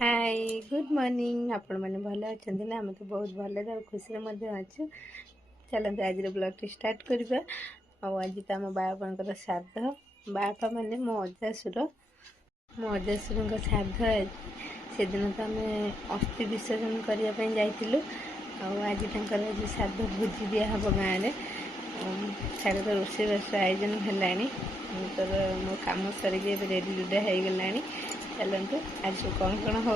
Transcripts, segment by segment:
Hi good morning आपण मैंने भल अच्छा ना आम तो बहुत भल खुशी अच्छु चलते आज ब्लॉग स्टार्ट करवा आज तो आम बापार श्राद्ध बापा माने मो अजासुर श्राद्ध से दिन तो आम अस्थि विसर्जन करने जाइलु आज आज श्राद्ध भोजी दिहब गाँव में साढ़े तो रोषेईबास आयोजन है तो मो कम सर रेडी रुडा हो गला चलते आज सब कौन हो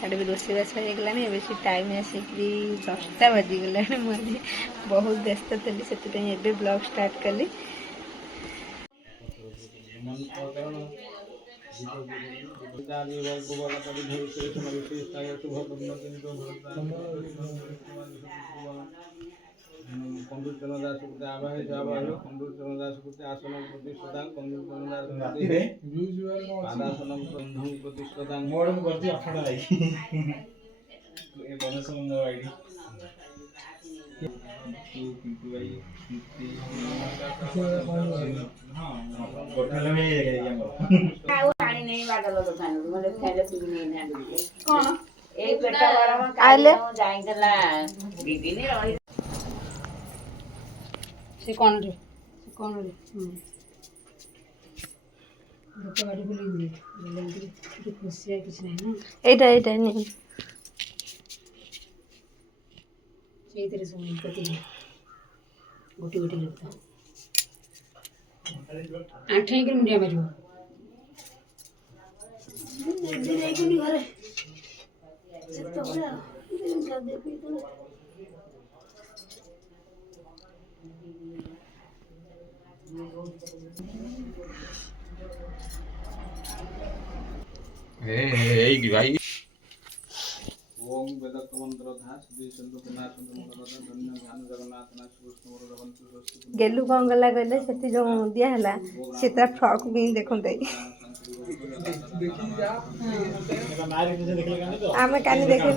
साढ़े भी रोषेईबास होगला ए टाइम आसिक 10टा बाजिगला मुझे बहुत व्यस्त थी से ब्लॉग स्टार्ट कली कंदूर चरण दास कृते आवाहित आवाह्य कंदूर चरण दास कृते आसन प्रतिष्ठा कंदूर चरण दास पादासनम बंधं प्रतिष्ठा मोडम करती अठड़ा आई ए गणेश मंगल आईडी तू पिंटू भाई स्मृति हां गोठले में ये हमर पानी नहीं बाटलो दुकान मोले खाइले पी नहीं ना कोन ए पेटा गरम काले जाइला दीदी ने रही से कौन रे गाड़ी बोली खुशी किसी नहीं ना एटा नहीं से सब प्रति गोटी गोटी लगता आठ कर मुंडिया मार घरे भाई ओम वेदक मंत्र धा श्री संत पुना संत मंत्र धन्य ध्यान जगन्नाथ नाथ कृष्ण मोर रवंतु स्वस्ति गेलु कौन गला कहले सेति जो दिया हला सेता फ्रॉक भी देखुंदै देखि जा मारी तुझे देखले कानी तो आमे कानी देखे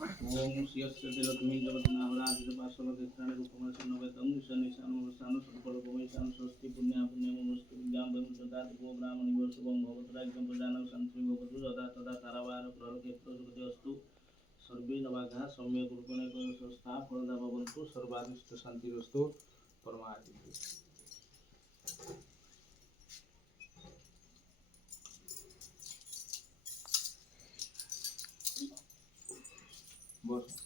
ओम श्रीयस्य दिलक्ष्मी जगन्नाथ पार्श्व देत्राणि रूपम सन्नवेतम निशानु सत्पर गोमेशानु स्वस्ति पुण्य पुण्यमस्तु विद्यां ब्रह्मचर्यात् गो ब्राह्मणियो शुभं भवतु राज्यं प्रजानां शान्तिं भवतु यदा तदा तारावार प्रलोकेत्र सुखते अस्तु सर्वे नवाघा सम्यक् रूपेण संस्था फलदा भवन्तु सर्वादिष्ट शान्तिरस्तु परमादि बस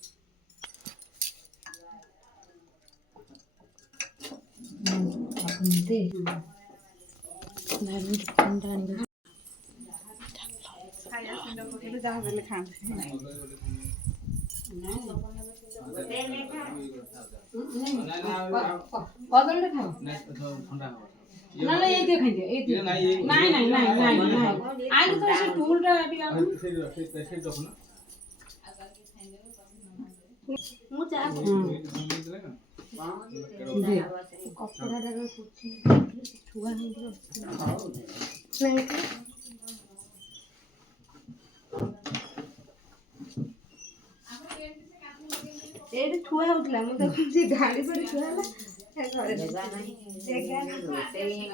दे नानी ठंडा नहीं खाया सुंदर होटल जा वेले खान कदम खाओ ठंडा ना ना ये दे खाई दे ये नहीं आज तो से टूल रा टिका से दो ना मु चाह दे कपड़ा डाल कुछ छुआ नहीं दे नहीं एडी छुआ होतला मु तो जे गाड़ी पर छुआ हला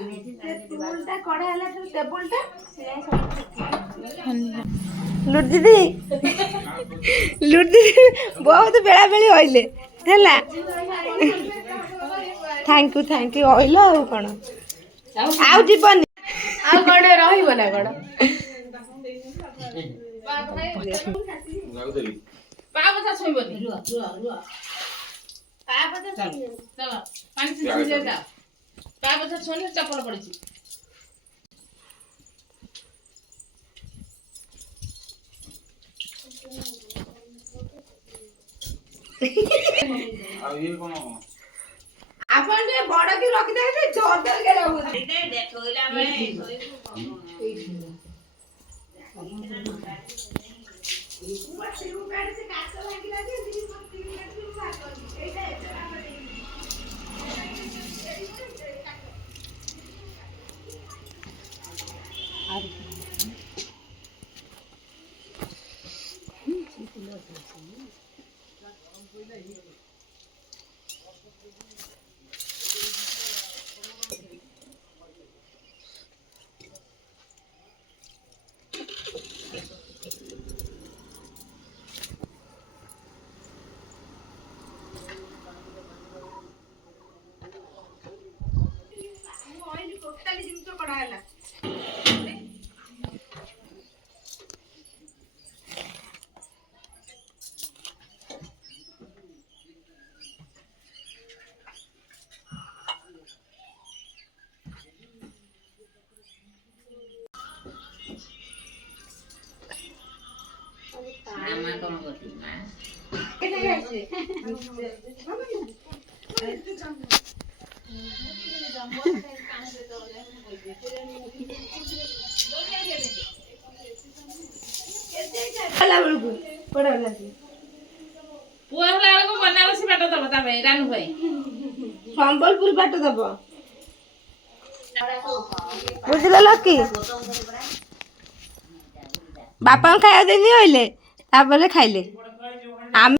घरे टेबलटा कड़ा हला टेबलटा लुट दीदी बहुत बेला बेली होइले हैला थैंक यू होइल आ कोन आउ जीवन आ कोन रहिबो ना कोन पापा छोइबो रुआ पापा चल पानी से जा पापा छोइले चप्पल पड़िछि आ ये कोन आपण जे बड़ की रखि दे जे जोर के रहू दे थोइला में ଟୋଟାଲି ଜିନିଷ କଢା ହେଲା। ମାମା କଣ କରୁଛି ମା? ପୁଅ ହେଲା ବେଳକୁ ବନାରସୀ ପାଟ ଦବ ତା ପାଇଁ ରାନୁ ପାଇଁ। ସମ୍ବଲପୁରୀ ପାଟ ଦବ ବୁଝିଲ ଲକି। ବାପାଙ୍କୁ ଖାଇବା ଦେଇନି କହିଲେ ତାପରେ ଖାଇଲେ। ଆମେ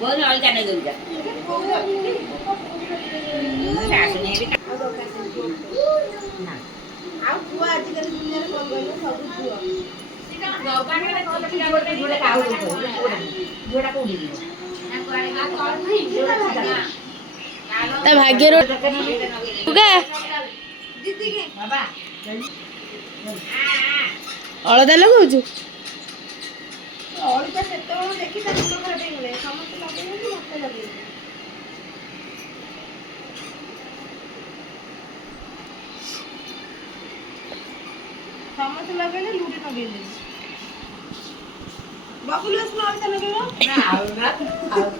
ବୋନ ଅଲଗା ନେଇ ଦଉଚା। ଆଉ ପୁଅ ଆଜିକାଲି ଦୁନିଆରେ କଣ କହିଲେ ସବୁ ପୁଅ। ତା ଭାଗ୍ୟର ଅଳଦା ଲଗଉଛୁ। ଅଳଦା ସେତେବେଳେ ଦେଖି ତା ମୁଣ୍ଡ ଖରାପ ହେଇଗଲେ ସମସ୍ତେ ଲଗେଇଛନ୍ତି ମତେ ଲଗେଇଛନ୍ତି। ସମସ୍ତେ ଲଗେଇଲେ ଲୁଡି ଲଗେଇଲେ। ବବୁଲ ଆସିଲେ ଅଳଦା ଲଗେଇବ।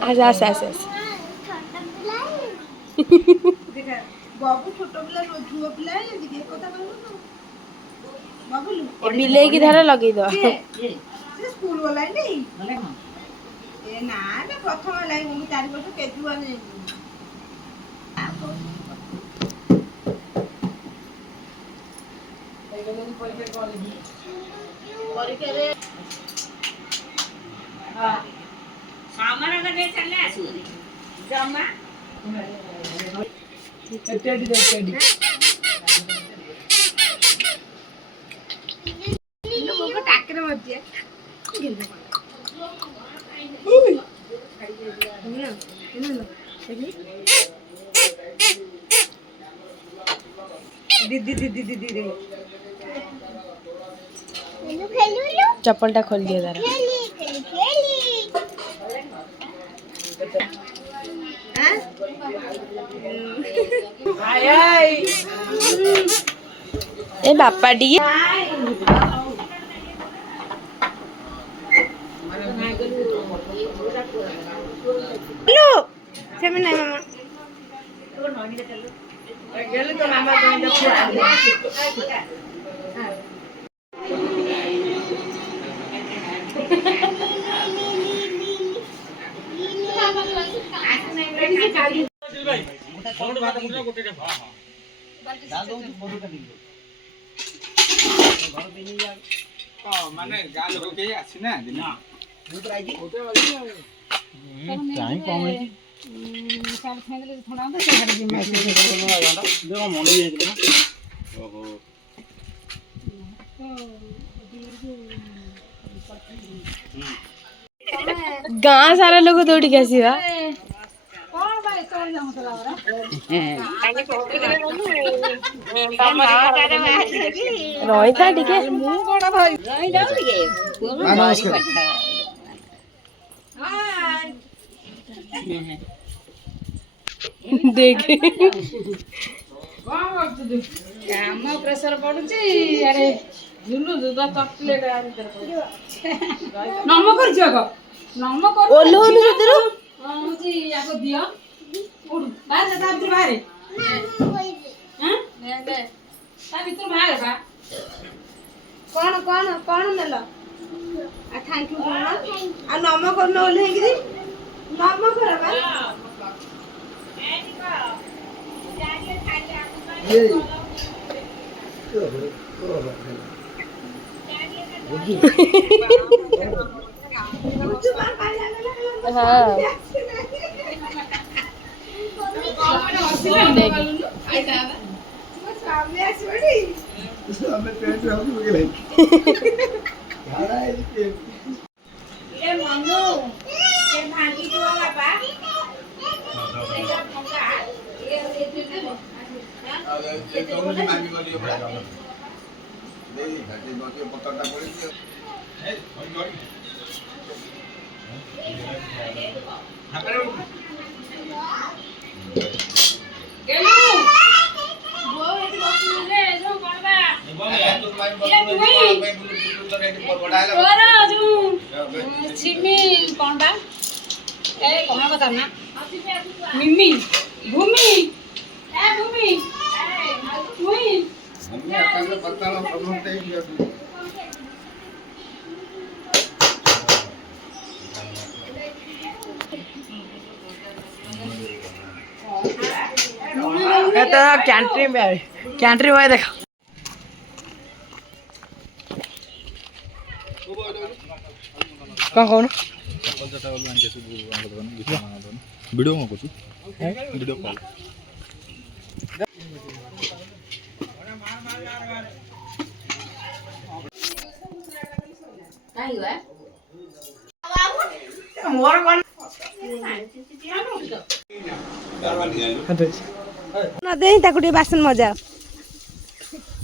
ଆସ ଆସ ଆସ। ବାବୁ ଛୋଟ ପିଲା ଝୁଅ ପିଲା ହେଇଛନ୍ତି କଥା କହିବ ନା। ବାବୁଲୁ ବିଲେଇକି ଧର ଲଗେଇଦବା। ସ୍କୁଲ ଗଲାଣି ଏ ନା ପ୍ରଥମ ହେଲାଣି ମୁଁ 4 ବର୍ଷ କେଜୁଆ ନେଇଛି। ପରୀକ୍ଷାରେ ଆମର ଗଲେ ଚାଲେ ଆସିବନି ଜମା ଟାକରେ ମରିଯିବା। दीदी दीदी दीदी रे चप्पल टा खोल दिया जरा। ए बापा टिके हेलो सेमी नहीं मामा गेले तो मामा माने गाँ लोक के आसी ना ना टाइम कम है सब खाइले थोड़ा तो से हट जिम देखो मंडी जाइले ओहो गाँ सारा लोग दौड़ी के आसीबा ରହିଥା ଟିକେ ମୁଁ କଣ ଭାଇ ରହିଯାଉ ଟିକେ नमस्कार ଦେଖେ କାମ ପ୍ରେସର ପଡୁଛି ଆରେ ନମ କରିଛୁ ଆଗ ନମ କର ଓହ୍ଲଉନୁ ସେଥିରୁ ହଉଛି ଆଗ ଦିଅ ବାହାରେ ତା ଭିତରୁ ବାହାରେ ତା ଭିତରୁ ବାହାରେ ବା କଣ କଣ କଣ ନେଲ ଆଉ ଥ୍ୟାଙ୍କ ୟୁ କଣ ଆଉ ନମ କରୁନ ଓହ୍ଲେଇକିରି ନମ କର ବା छिमी कौन बा ए कौन बता ना मिमी भूमि ए भूमि मुई कैंट्री भाई देखो कौन कौन वीडियो में कुछ वीडियो कॉल काई हुआ मोर कौन ना दे ताको टे बासन मजा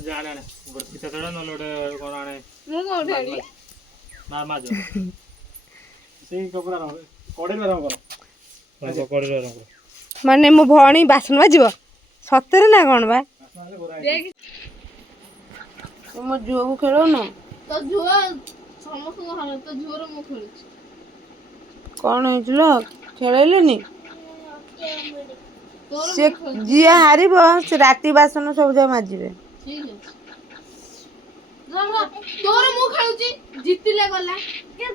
जाने ने गोटी ततड़ा न लोडे कोन आने मु कोन ठाडी ना माजो सेही कपड़ा रह कोडे रह करो ना कोडे रह करो माने मो भणी बासन बाजिबो सତରେ ना कोन बा मो जुओ को खेलो ना तो जुआ समस्त को हाल तो जुओर मु खेलु कौन ହେଇଥିଲା ଖେଳେଲେନି तोर से जिया हारिबो से राती बासन सब जा माजिबे ठीक है तोर मु खेलुची जितिले गला के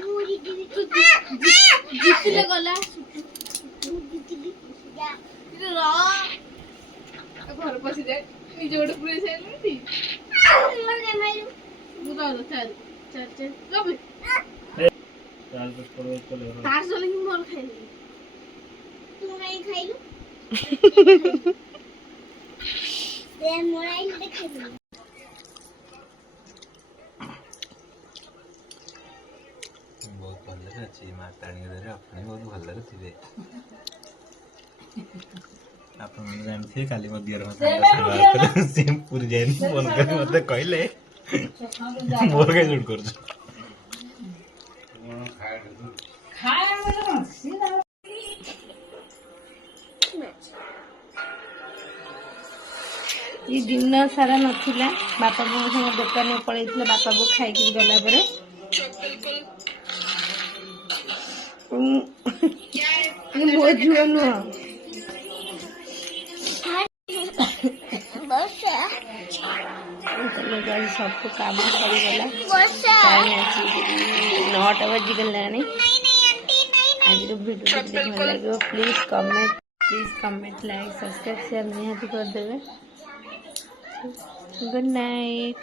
मु जितिले गला जितिली जा घर पसी दे निजे ओड पुरे सेलती मन के मारू बुदा चल चल चल कबे चाल बस करो चले तार चले कि मोर खाइली तू नहीं खाइलु दे मोराइल देखे बहुत भल अच्छी माताणी अपने बहुत भल थे ଆପଣ ମାନେ ଜାଣିଥିବେ କାଲି ମୋ ଦିଅର ସେ ପୁରୀ ଯାଇନି ଫୋନ କରି ମତେ କହିଲେ ମୋର କାଇଁ ଶୁଟ କରୁଛୁ ये दिन सारा नथिला बापा मो संग दुकान में पळैथिले बापा को खाई के गला परे ये मो जुओ न सबको काम करीगला 9टा बजी गलानी आज वीडियो देखने लगे please comment like subscribe share निहाती कर देवे गुड नाइट।